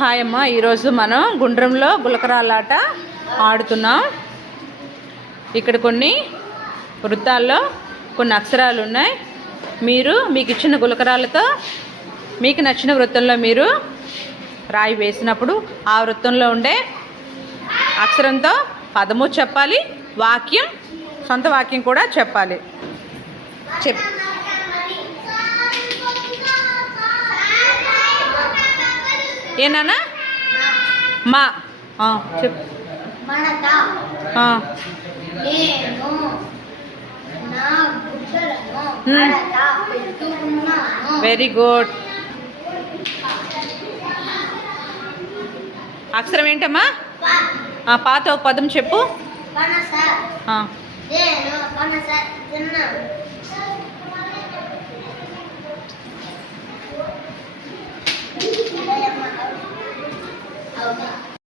Hi అమ్మ, ఈరోజు మనం గుండ్రంలో గులకరాలాట ఆడుతున్నాం. ఇక్కడ కొన్ని వృత్తాల్లో కొన్ని అక్షరాలు ఉన్నాయి. మీరు మీకు ఇచ్చిన గులకరాలతో మీకు నచ్చిన వృత్తంలో మీరు రాయి వేసినప్పుడు ఆ వృత్తంలో ఉండే అక్షరంతో పదము చెప్పాలి, వాక్యం, సొంత వాక్యం కూడా చెప్పాలి. ఏనా మా చెప్పు. Very good. అక్షరం ఏంటమ్మా? పాత ఒక పదం చెప్పు. Okay.